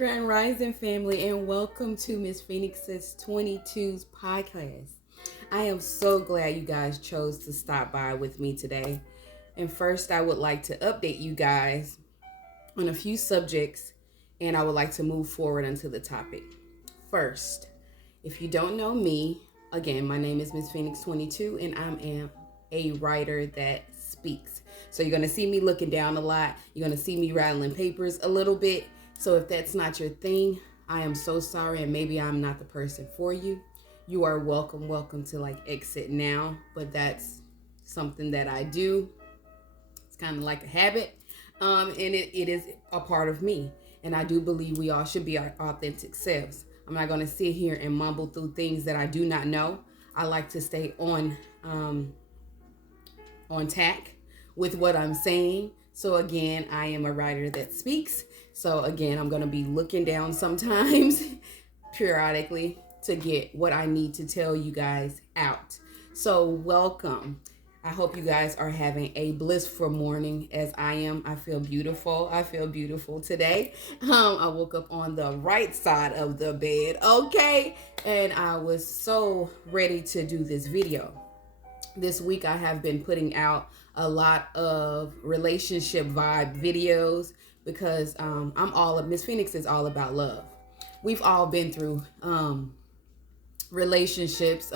Grand Rising family, and welcome to Miss Phoenix22 Podcast. I am so glad you guys chose to stop by with me today. And first, I would like to update you guys on a few subjects, and I would like to move forward into the topic. First, if you don't know me, again, my name is Miss Phoenix22, and I am a writer that speaks. So you're going to see me looking down a lot. You're going to see me rattling papers a little bit. So if that's not your thing, I am so sorry, and maybe I'm not the person for you. You are welcome to exit now, but that's something that I do. It's kind of like a habit, and it is a part of me. And I do believe we all should be our authentic selves. I'm not going to sit here and mumble through things that I do not know. I like to stay on tack with what I'm saying. So again, I am a writer that speaks. So again, I'm going to be looking down sometimes periodically to get what I need to tell you guys out. So welcome. I hope you guys are having a blissful morning as I am. I feel beautiful. Today. I woke up on the right side of the bed. Okay. And I was so ready to do this video. This week I have been putting out a lot of relationship vibe videos because Miss Phoenix is all about love. We've all been through relationships,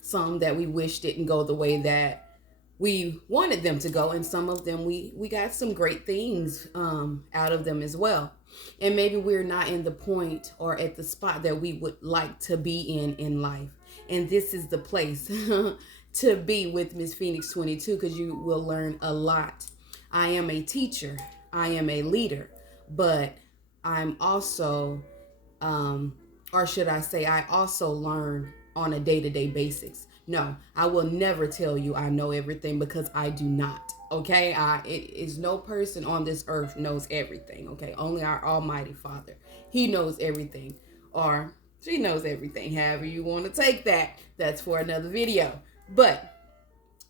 some that we wish didn't go the way that we wanted them to go, and some of them we got some great things out of them as well. And maybe we're not in the point or at the spot that we would like to be in life. And this is the place to be with Miss Phoenix22 because you will learn a lot. I am a teacher. I am a leader, but I'm also, or should I say, I also learn on a day-to-day basis. No, I will never tell you I know everything because I do not. Okay, it is no person on this earth knows everything. Okay, only our Almighty Father. He knows everything, or she knows everything. However you want to take that, that's for another video. But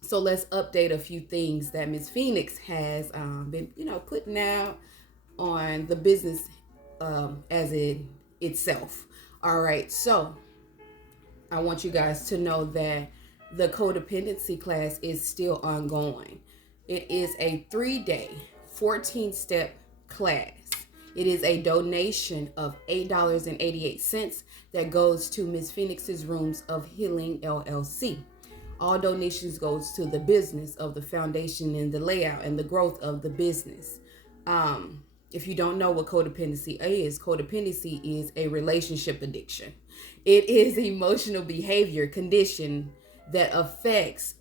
so let's update a few things that Miss Phoenix has been, putting out on the business as itself. All right, so I want you guys to know that the codependency class is still ongoing. It is a 3-day, 14-step class. It is a donation of $8.88 that goes to Miss Phoenix's Rooms of Healing, LLC. All donations goes to the business of the foundation and the layout and the growth of the business. If you don't know what codependency is a relationship addiction. It is emotional behavior condition that affects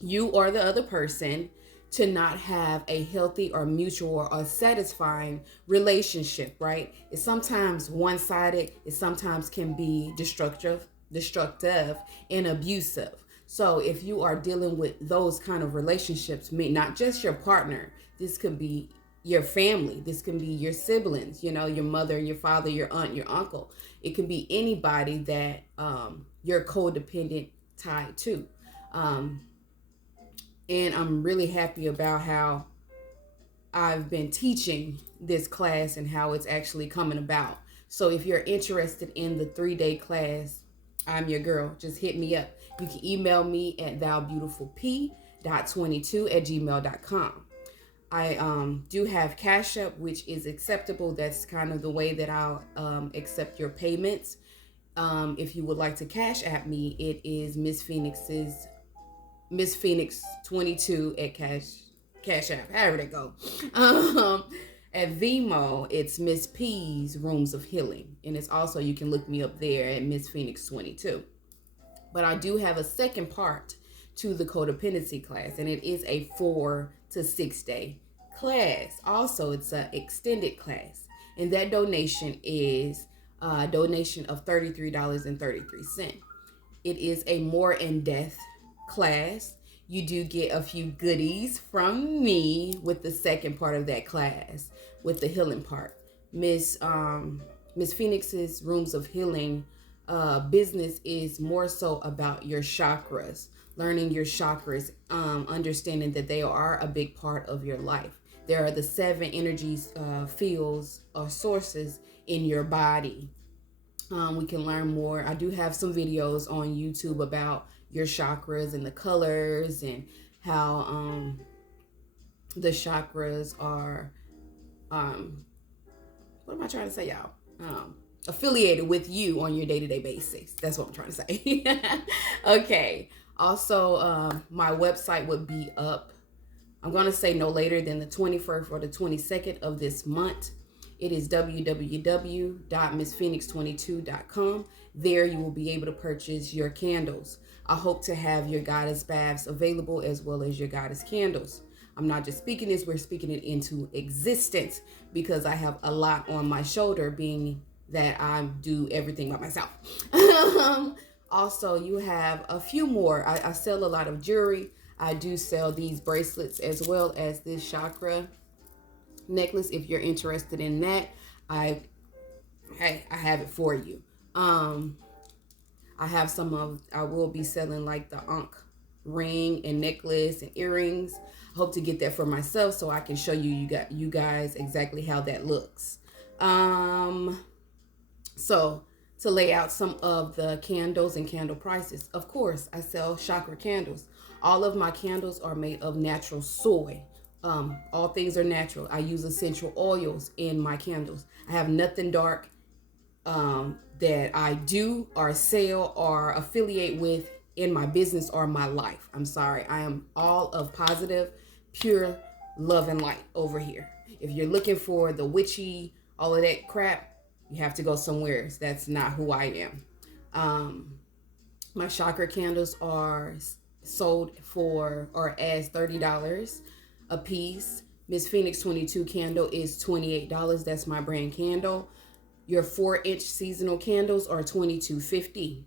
you or the other person to not have a healthy or mutual or satisfying relationship, right? It's sometimes one-sided. It sometimes can be destructive and abusive. So if you are dealing with those kind of relationships, not just your partner, this could be your family, this can be your siblings, your mother, your father, your aunt, your uncle. It can be anybody that you're codependent tied to. And I'm really happy about how I've been teaching this class and how it's actually coming about. So if you're interested in the 3-day class, I'm your girl. Just hit me up. You can email me at thoubeautifulp.22@gmail.com. I do have Cash App, which is acceptable. That's kind of the way that I'll accept your payments. If you would like to Cash App me, it is Miss Phoenix22 at Cash App. However they go. At Vimo, it's Miss P's Rooms of Healing. And it's also, you can look me up there at Miss Phoenix22. But I do have a second part to the codependency class, and it is a 4 to 6 day class. Also, it's an extended class. And that donation is a donation of $33.33. It is a more in-depth class. You do get a few goodies from me with the second part of that class, with the healing part. Miss Phoenix's Rooms of Healing business is more so about your chakras, learning your chakras, understanding that they are a big part of your life. There are the 7 energies, fields, or sources in your body. We can learn more. I do have some videos on YouTube about your chakras and the colors and how the chakras are, what am I trying to say, y'all? Affiliated with you on your day-to-day basis. That's what I'm trying to say. Okay. Also, my website would be up, I'm going to say no later than the 21st or the 22nd of this month. It is www.missphoenix22.com. There you will be able to purchase your candles. I hope to have your goddess baths available as well as your goddess candles. I'm not just speaking this, we're speaking it into existence because I have a lot on my shoulder, being that I do everything by myself. Also, you have a few more. I sell a lot of jewelry. I do sell these bracelets as well as this chakra necklace. If you're interested in that, I have it for you. I will be selling like the Ankh ring and necklace and earrings. I hope to get that for myself so I can show you guys exactly how that looks. So to lay out some of the candles and candle prices, of course, I sell chakra candles. All of my candles are made of natural soy. All things are natural. I use essential oils in my candles. I have nothing dark that I do or sell or affiliate with in my business or my life. I'm sorry. I am all of positive, pure love and light over here. If you're looking for the witchy, all of that crap, you have to go somewhere else. That's not who I am. My chakra candles are sold for or as $30 a piece. Miss Phoenix22 candle is $28. That's my brand candle. Your 4-inch seasonal candles are $22.50.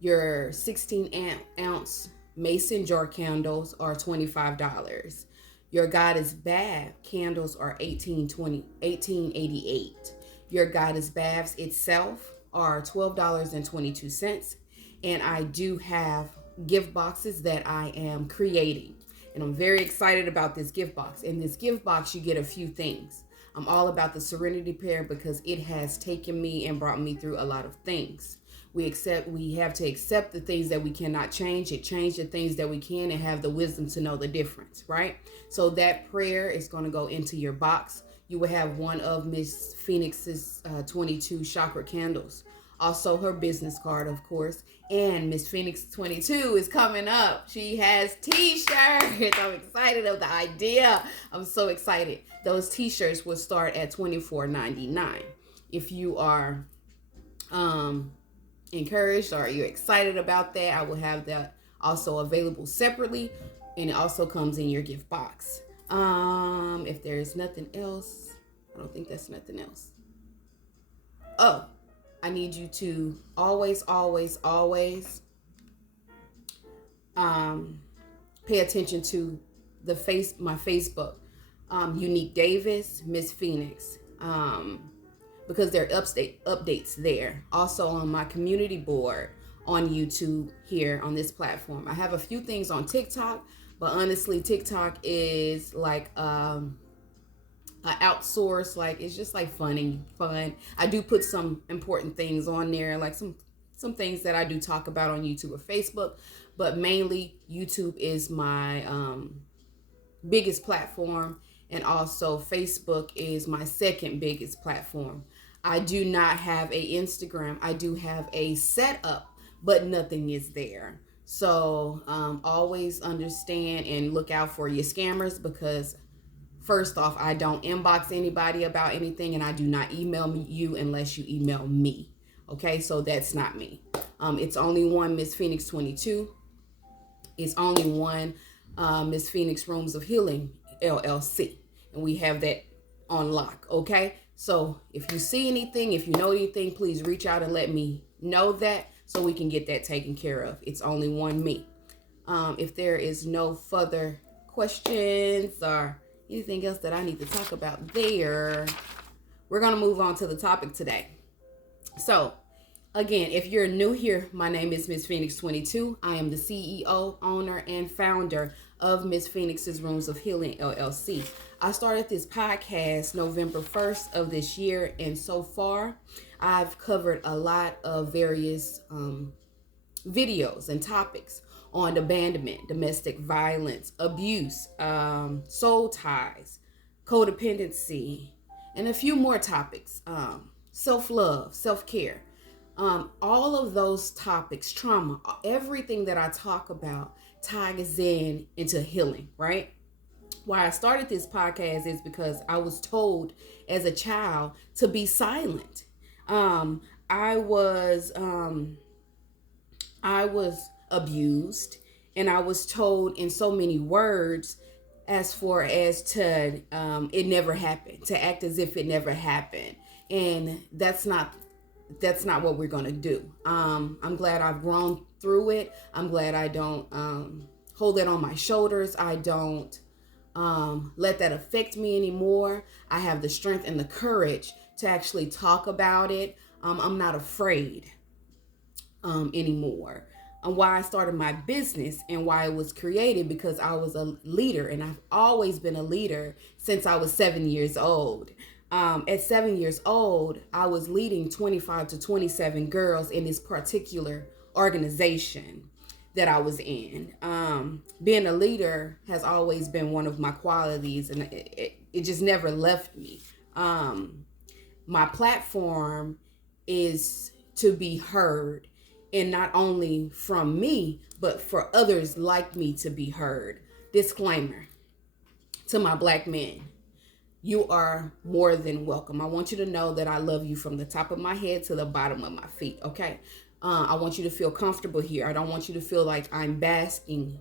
Your 16-ounce mason jar candles are $25. Your goddess bath candles are $18.88. Your goddess baths itself are $12.22. And I do have gift boxes that I am creating. And I'm very excited about this gift box. In this gift box, you get a few things. I'm all about the Serenity Prayer because it has taken me and brought me through a lot of things. We have to accept the things that we cannot change, and change the things that we can, and have the wisdom to know the difference, right? So that prayer is going to go into your box. You will have one of Miss Phoenix's 22 chakra candles. Also her business card, of course. And Miss Phoenix22 is coming up. She has t-shirts. I'm excited of the idea. I'm so excited. Those t-shirts will start at $24.99. If you are encouraged or you're excited about that, I will have that also available separately. And it also comes in your gift box. If there's nothing else, I don't think that's nothing else. Oh, I need you to always pay attention to my Facebook, Unique Davis, Miss Phoenix, because there are updates there. Also on my community board on YouTube here on this platform. I have a few things on TikTok, but honestly, TikTok is like outsourced, like it's just like fun. I do put some important things on there, like some things that I do talk about on YouTube or Facebook, but mainly YouTube is my biggest platform, and also Facebook is my second biggest platform. I do not have a Instagram. I do have a setup, but nothing is there. So always understand and look out for your scammers, because first off, I don't inbox anybody about anything, and I do not email you unless you email me. Okay, so that's not me. It's only one Miss Phoenix22. It's only one Miss Phoenix Rooms of Healing LLC, and we have that on lock. Okay, so if you see anything, if you know anything, please reach out and let me know that so we can get that taken care of. It's only one me. If there is no further questions or anything else that I need to talk about there, we're going to move on to the topic today. So again, if you're new here, my name is Miss Phoenix22. I am the CEO, owner, and founder of Miss Phoenix's Rooms of Healing LLC. I started this podcast November 1st of this year, and so far I've covered a lot of various videos and topics on abandonment, domestic violence, abuse, soul ties, codependency, and a few more topics, self-love, self-care. All of those topics, trauma, everything that I talk about ties into healing, right? Why I started this podcast is because I was told as a child to be silent. I was abused, and I was told in so many words as far as to it never happened, to act as if it never happened. And that's not what we're going to do. I'm glad I've grown through it. I'm glad I don't hold that on my shoulders. I don't let that affect me anymore. I have the strength and the courage to actually talk about it. I'm not afraid anymore. And why I started my business and why it was created, because I was a leader, and I've always been a leader since I was 7 years old. At 7 years old, I was leading 25 to 27 girls in this particular organization that I was in. Being a leader has always been one of my qualities, and it just never left me. My platform is to be heard, and not only from me, but for others like me to be heard. Disclaimer to my Black men: you are more than welcome. I want you to know that I love you from the top of my head to the bottom of my feet, okay? I want you to feel comfortable here. I don't want you to feel like I'm bashing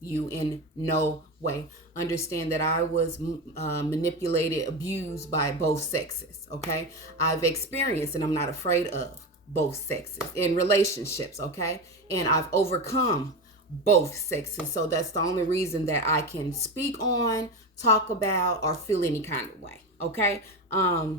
you in no way. Understand that I was manipulated, abused by both sexes, okay? I've experienced, and I'm not afraid of, both sexes in relationships, okay? And I've overcome both sexes. So that's the only reason that I can speak on, talk about, or feel any kind of way, okay? I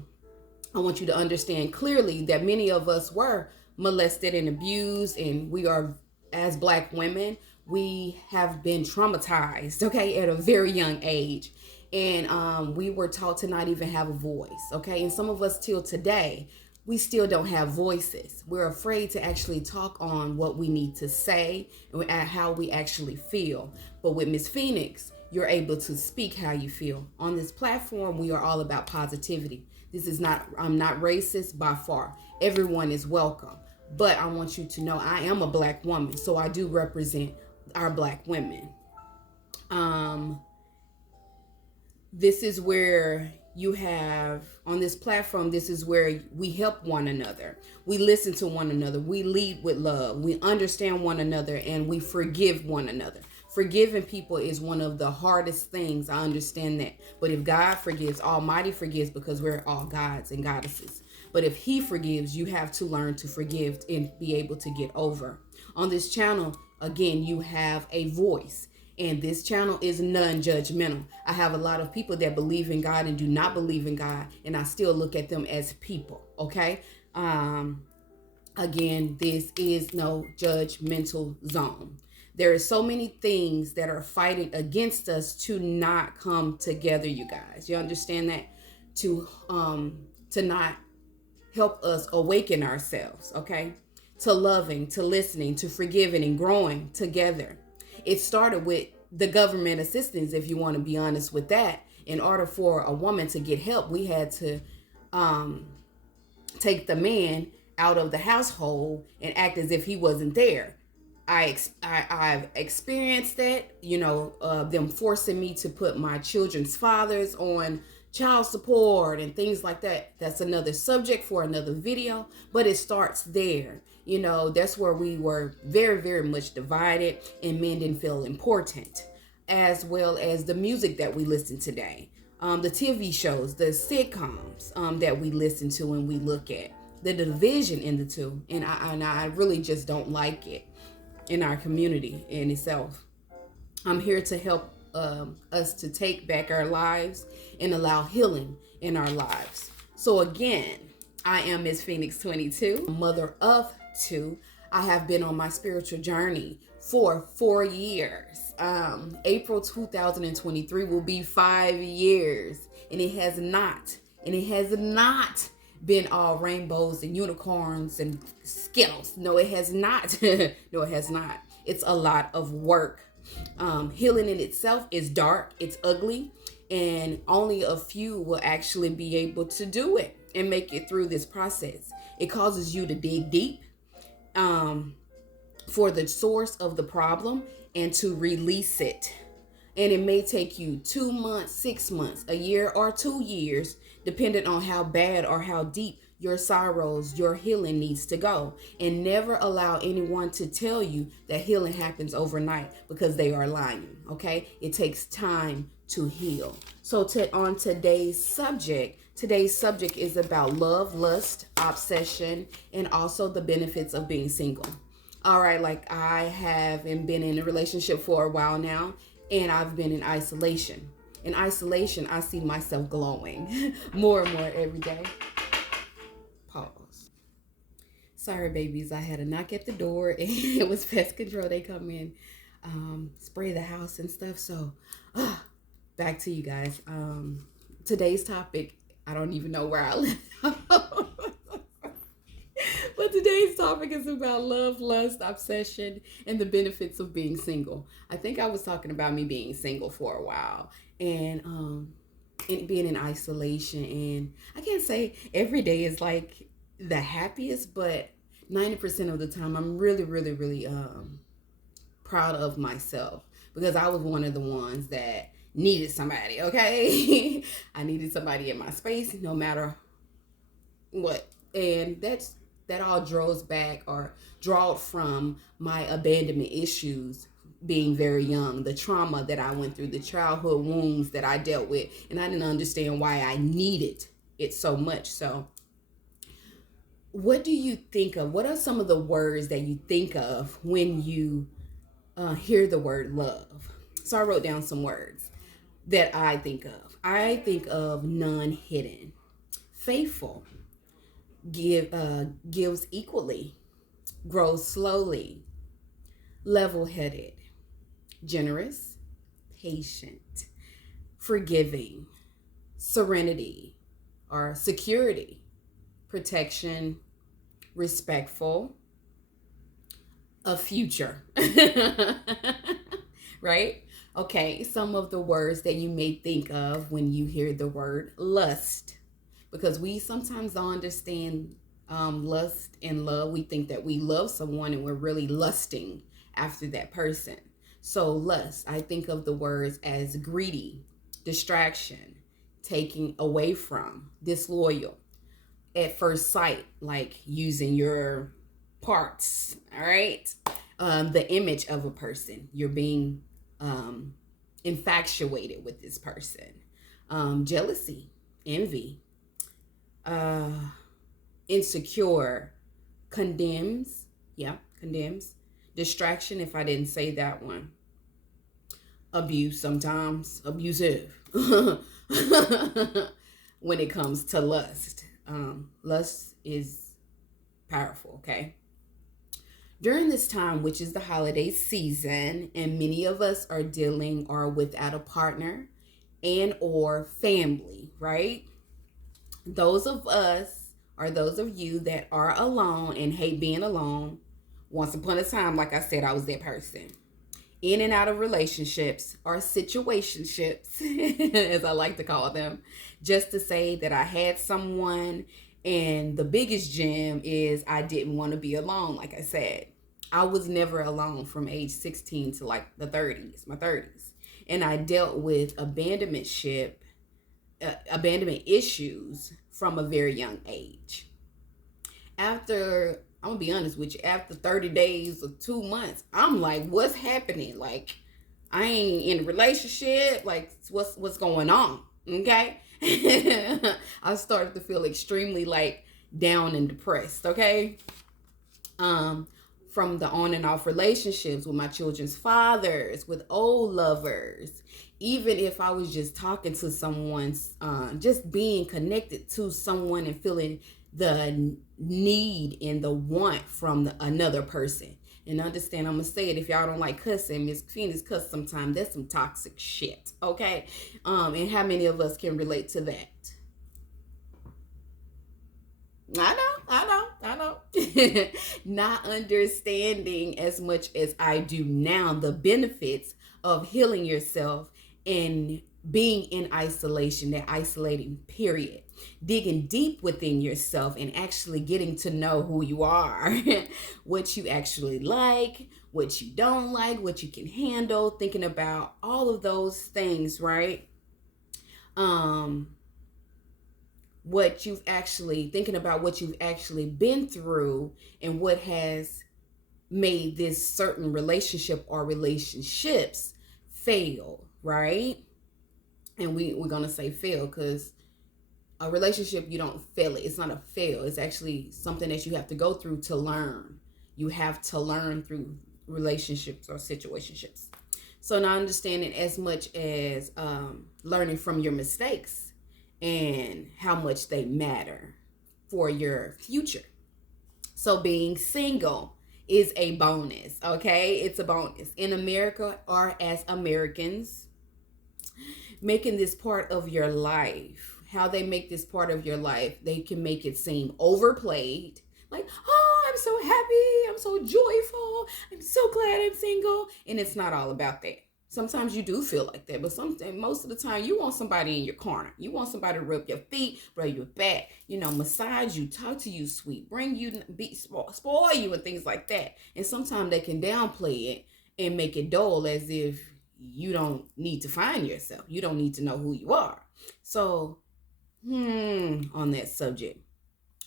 want you to understand clearly that many of us were molested and abused, and we are, as Black women, we have been traumatized, okay, at a very young age. And we were taught to not even have a voice, okay? And some of us till today, we still don't have voices. We're afraid to actually talk on what we need to say and how we actually feel. But with Miss Phoenix, you're able to speak how you feel. On this platform, we are all about positivity. I'm not racist by far. Everyone is welcome. But I want you to know I am a Black woman, so I do represent our Black women. This is where you have, on this platform, this is where we help one another. We listen to one another. We lead with love. We understand one another, and we forgive one another. Forgiving people is one of the hardest things. I understand that. But if God forgives, Almighty forgives, because we're all gods and goddesses. But if He forgives, you have to learn to forgive and be able to get over. On this channel, again, you have a voice. And this channel is non-judgmental. I have a lot of people that believe in God and do not believe in God, and I still look at them as people, okay? Again, this is no judgmental zone. There are so many things that are fighting against us to not come together, you guys. You understand that? To not help us awaken ourselves, okay? To loving, to listening, to forgiving, and growing together. It started with the government assistance, if you want to be honest with that. In order for a woman to get help, we had to take the man out of the household and act as if he wasn't there. I've experienced that, them forcing me to put my children's fathers on child support and things like that. That's another subject for another video, but it starts there. That's where we were very, very much divided, and men didn't feel important, as well as the music that we listen today, the TV shows, the sitcoms that we listen to and we look at, the division in the two. And I really just don't like it in our community in itself. I'm here to help us to take back our lives and allow healing in our lives. So again, I am Miss Phoenix22, mother of two. I have been on my spiritual journey for 4 years. April 2023 will be 5 years, and it has not been all rainbows and unicorns and skittles. No, it has not. No, it has not. It's a lot of work. Healing in itself is dark, it's ugly, and only a few will actually be able to do it and make it through this process. It causes you to dig deep for the source of the problem and to release it. And it may take you 2 months, 6 months, a year, or 2 years, depending on how bad or how deep your sorrows, your healing needs to go. And never allow anyone to tell you that healing happens overnight, because they are lying, okay? It takes time to heal. So on today's subject is about love, lust, obsession, and also the benefits of being single. All right, like I have been in a relationship for a while now, and I've been in isolation. In isolation, I see myself glowing more and more every day. Pause. Sorry, babies. I had a knock at the door, and it was pest control. They come in, spray the house and stuff. So, back to you guys. Today's topic, I don't even know where I left off. But today's topic is about love, lust, obsession, and the benefits of being single. I think I was talking about me being single for a while, and being in isolation. And I can't say every day is like the happiest, but 90% of the time I'm really, really, really proud of myself, because I was one of the ones that needed somebody, okay? I needed somebody in my space no matter what. And that all draws back or drawed from my abandonment issues being very young, the trauma that I went through, the childhood wounds that I dealt with, and I didn't understand why I needed it so much. So what do you think of? What are some of the words that you think of when you hear the word love? So I wrote down some words that I think of. I think of none hidden, faithful, gives equally, grows slowly, level-headed, generous, patient, forgiving, serenity or security, protection, respectful, a future. Right? Okay, some of the words that you may think of when you hear the word lust, because we sometimes don't understand lust and love. We think that we love someone and we're really lusting after that person. So lust, I think of the words as greedy, distraction, taking away from, disloyal, at first sight, like using your parts, all right? The image of a person, you're being infatuated with this person. Jealousy, envy, insecure, condemns, distraction, if I didn't say that one, abuse, sometimes abusive. When it comes to lust, lust is powerful, okay? During this time, which is the holiday season, and many of us are dealing or without a partner and or family, right? Those of us, or those of you that are alone and hate being alone, once upon a time, like I said, I was that person. In and out of relationships or situationships, as I like to call them, just to say that I had someone. And the biggest gem is I didn't want to be alone. Like I said, I was never alone from age 16 to like my 30s. And I dealt with abandonment issues from a very young age. After, I'm gonna be honest with you, after 30 days or 2 months, I'm like, what's happening? Like, I ain't in a relationship. Like, what's going on? Okay. I started to feel extremely like down and depressed. Okay. From the on and off relationships with my children's fathers, with old lovers, even if I was just talking to someone, just being connected to someone and feeling the need and the want from another person, And understand, I'm gonna say it, if y'all don't like cussing, Miss Phoenix cuss sometimes. That's some toxic shit, okay? And how many of us can relate to that? I know. Not understanding as much as I do now the benefits of healing yourself and being in isolation, that isolating period. Digging deep within yourself and actually getting to know who you are, what you actually like, what you don't like, what you can handle, thinking about all of those things, right? Um, what you've actually thinking about what you've actually been through and what has made this certain relationship or relationships fail, right? And we're gonna say fail because a relationship, you don't fail it. It's not a fail. It's actually something that you have to go through to learn. You have to learn through relationships or situationships. So now understanding as much as learning from your mistakes and how much they matter for your future. So being single is a bonus, okay? It's a bonus. In America, or as Americans, making this part of your life, how they make this part of your life, they can make it seem overplayed. Like, oh, I'm so happy, I'm so joyful, I'm so glad I'm single. And it's not all about that. Sometimes you do feel like that, but most of the time you want somebody in your corner. You want somebody to rub your feet, rub your back, massage you, talk to you sweet, bring you, spoil you and things like that. And sometimes they can downplay it and make it dull, as if you don't need to find yourself. You don't need to know who you are. So, on that subject,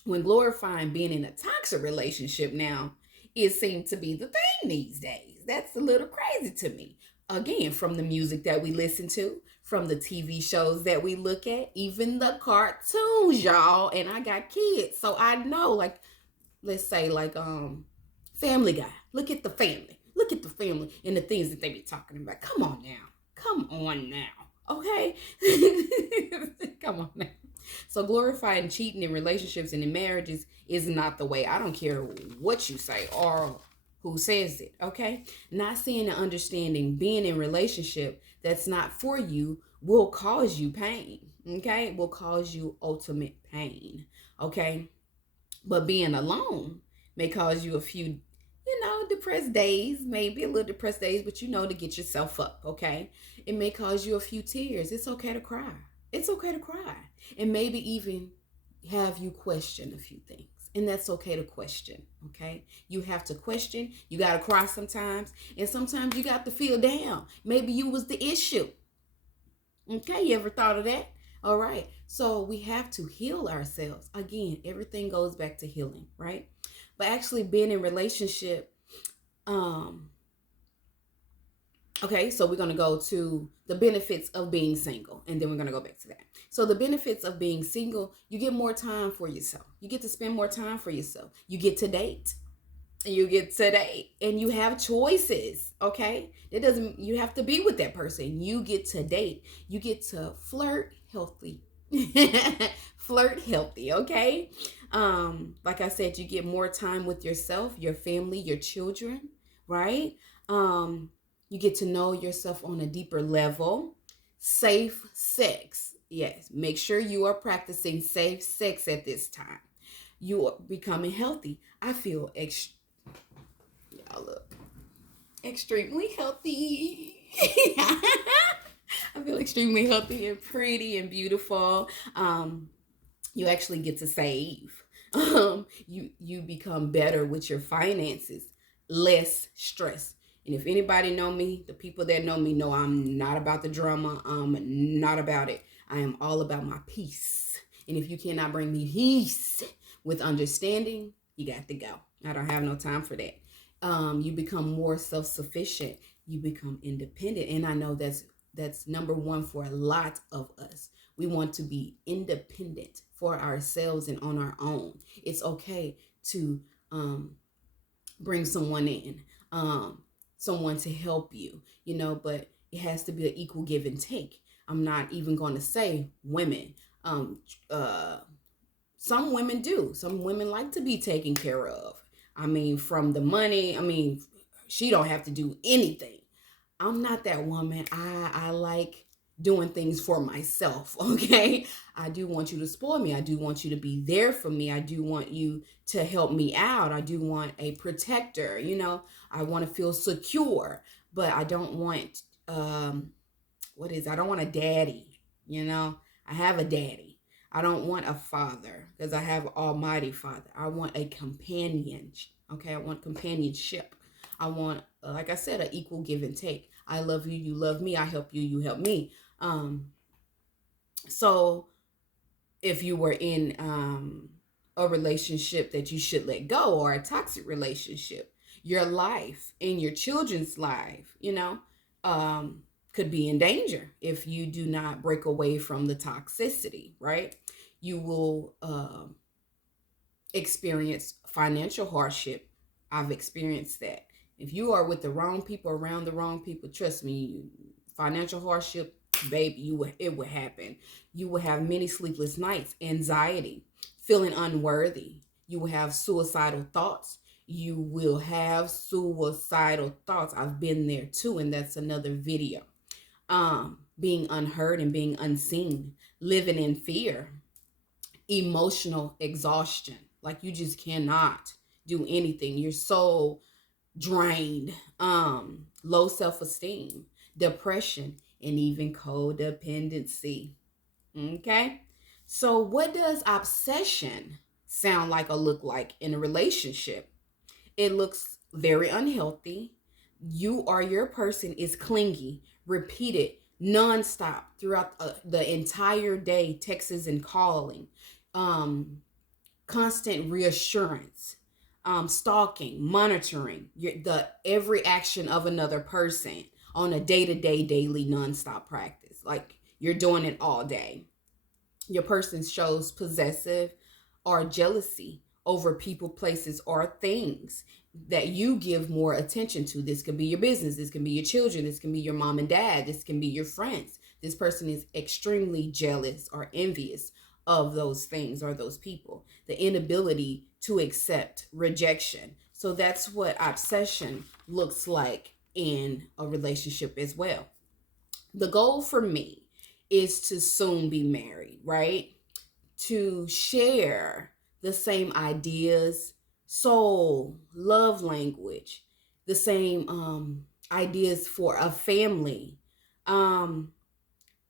when glorifying being in a toxic relationship now, it seems to be the thing these days. That's a little crazy to me. Again, from the music that we listen to, from the TV shows that we look at, even the cartoons, y'all. And I got kids, so I know, like, let's say, like, Family Guy. Look at the family. Look at the family and the things that they be talking about. Come on now. Come on now. Okay? Come on now. So glorifying cheating in relationships and in marriages is not the way. I don't care what you say or who says it, okay? Not seeing and understanding being in relationship that's not for you will cause you pain, okay? Will cause you ultimate pain, okay? But being alone may cause you a few, depressed days, maybe a little depressed days, but to get yourself up, okay? It may cause you a few tears. It's okay to cry. It's okay to cry. And maybe even have you question a few things. And that's okay to question, okay? You have to question. You got to cry sometimes. And sometimes you got to feel down. Maybe you was the issue. Okay, you ever thought of that? All right. So we have to heal ourselves. Again, everything goes back to healing, right? But actually being in relationship, okay, so we're going to go to the benefits of being single, and then we're going to go back to that. So the benefits of being single, you get more time for yourself. You get to spend more time for yourself. You get to date. And you have choices, okay? You have to be with that person. You get to date. You get to flirt healthy. Flirt healthy, okay? Like I said, you get more time with yourself, your family, your children, right? You get to know yourself on a deeper level. Safe sex. Yes, make sure you are practicing safe sex at this time. You are becoming healthy. I feel y'all look extremely healthy. I feel extremely healthy and pretty and beautiful. You actually get to save. You become better with your finances, less stress. And if anybody know me, the people that know me know I'm not about the drama. I'm not about it. I am all about my peace. And if you cannot bring me peace with understanding, you got to go. I don't have no time for that. You become more self-sufficient. You become independent. And I know that's number one for a lot of us. We want to be independent for ourselves and on our own. It's okay to bring someone in, someone to help you, but it has to be an equal give and take. I'm not even going to say women. Some women do. Some women like to be taken care of. I mean, from the money, I mean, she don't have to do anything. I'm not that woman. I like doing things for myself, okay? I do want you to spoil me. I do want you to be there for me. I do want you to help me out. I do want a protector, you know. I want to feel secure, but I don't want I don't want a daddy, you know. I have a daddy. I don't want a father because I have Almighty Father. I want a companion, okay? I want companionship. I want, like I said, an equal give and take. I love you, you love me. I help you, you help me. So if you were in a relationship that you should let go, or a toxic relationship, your life and your children's life, you know, could be in danger if you do not break away from the toxicity, right? You will experience financial hardship. I've experienced that. If you are with the wrong people, around the wrong people, trust me, financial hardship, baby, it will happen. You will have many sleepless nights, anxiety, feeling unworthy. You will have suicidal thoughts. You will have suicidal thoughts. I've been there too, and that's another video. Being unheard and being unseen, living in fear, emotional exhaustion. Like you just cannot do anything. You're so drained. Low self-esteem, depression, and even codependency. Okay? So what does obsession sound like or look like in a relationship? It looks very unhealthy. You or your person is clingy, repeated nonstop throughout the entire day, texts and calling, constant reassurance, stalking, monitoring the every action of another person on a day-to-day, daily, nonstop practice. Like you're doing it all day. Your person shows possessive or jealousy over people, places, or things that you give more attention to. This could be your business. This can be your children. This can be your mom and dad. This can be your friends. This person is extremely jealous or envious of those things or those people. The inability to accept rejection. So that's what obsession looks like in a relationship as well. The goal for me is to soon be married, right? To share the same ideas, soul, love language, the same ideas for a family,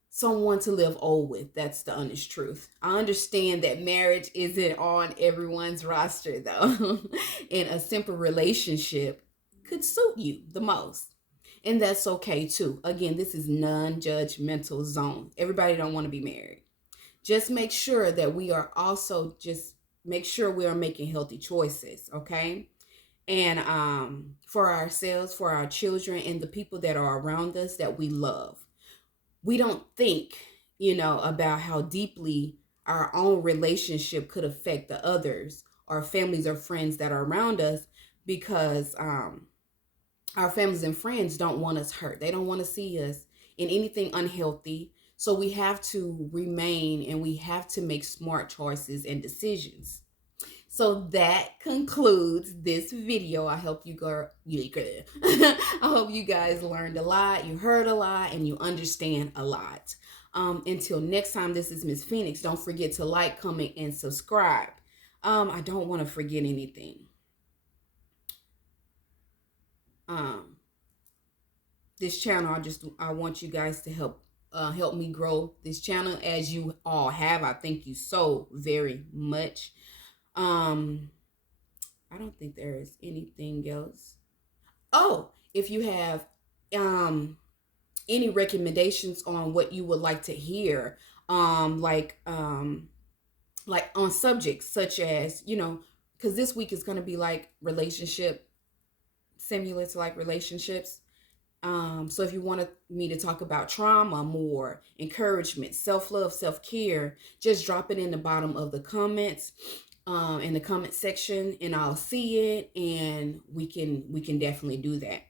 someone to live old with. That's the honest truth. I understand that marriage isn't on everyone's roster though, and a simple relationship could suit you the most. And that's okay too. Again, this is non-judgmental zone. Everybody don't want to be married. Just make sure that we are also just make sure we are making healthy choices, okay? And for ourselves, for our children, and the people that are around us that we love. We don't think, about how deeply our own relationship could affect the others or families or friends that are around us, because our families and friends don't want us hurt. They don't want to see us in anything unhealthy. So we have to remain and we have to make smart choices and decisions. So that concludes this video. I hope I hope you guys learned a lot, you heard a lot, and you understand a lot. Until next time, this is Miss Phoenix. Don't forget to like, comment, and subscribe. I don't want to forget anything. This channel, I want you guys to help me grow this channel, as you all have. I thank you so very much. I don't think there is anything else. Oh, if you have any recommendations on what you would like to hear, like on subjects such as, because this week is going to be like relationship, similar to like relationships. So if you wanted me to talk about trauma more, encouragement, self-love, self-care, just drop it in the bottom of the comments, in the comment section, and I'll see it, and we can definitely do that.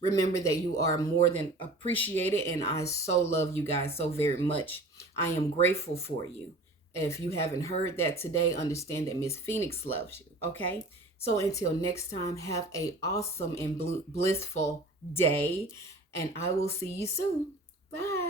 Remember that you are more than appreciated, and I so love you guys so very much. I am grateful for you. If you haven't heard that today, understand that Miss Phoenix loves you, okay? So until next time, have a awesome and blissful day, and I will see you soon. Bye.